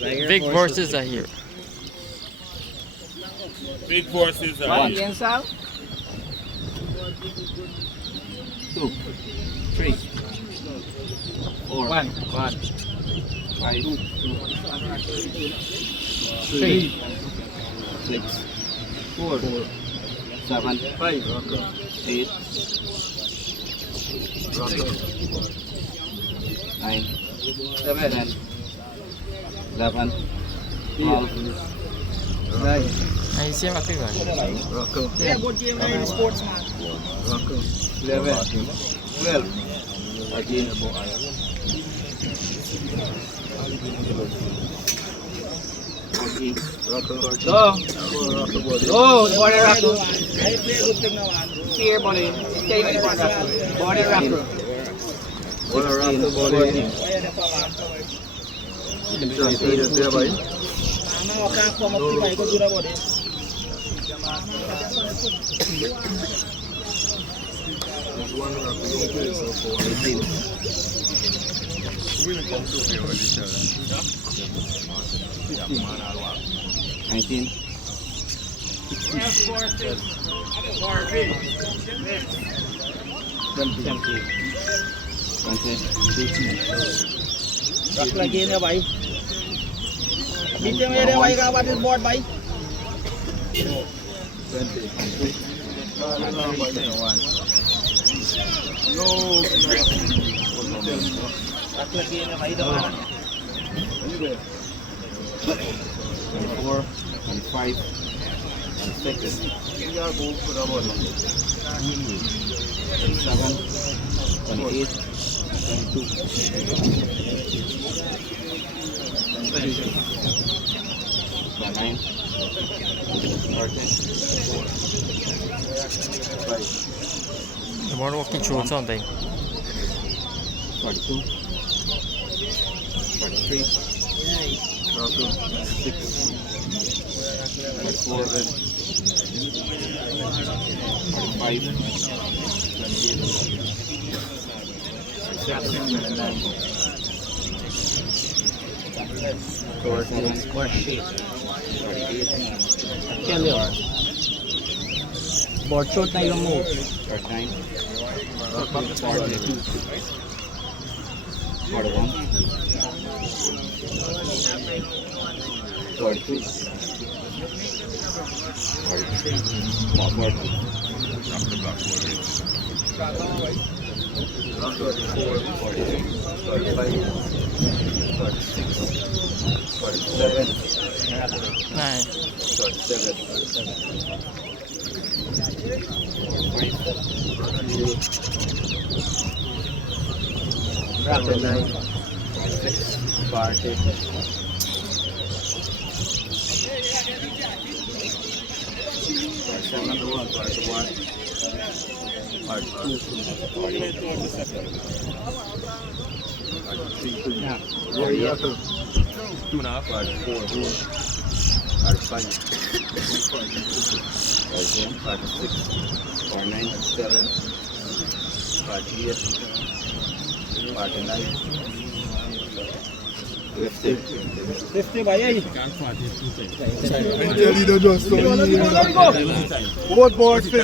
Vick versus Zahir. Big forces are One here. against Sal. 2, 3, 4, 1, 5, 3, 6, 4, 7, 8, 9, 7, 11, 12, 9, Aí você vai pegar. 11, 12, 13, 14, oh, body rocker. Here, body. Stay with body rocker. Body rocker. 16, 14. Nineteen. 20. रख लगे ना भाई नीचे मेरे भाई का बात इस बोर्ड भाई रख लगे ना भाई दबा 24, 25, 26, 27, 28, 22, 29, 30, The more walking through something. 42, 43, 46, 44, 45, 48, board shot नहीं हम 39, 40, 41, 42, 43, Nice. 50 भाई है Both boards 50.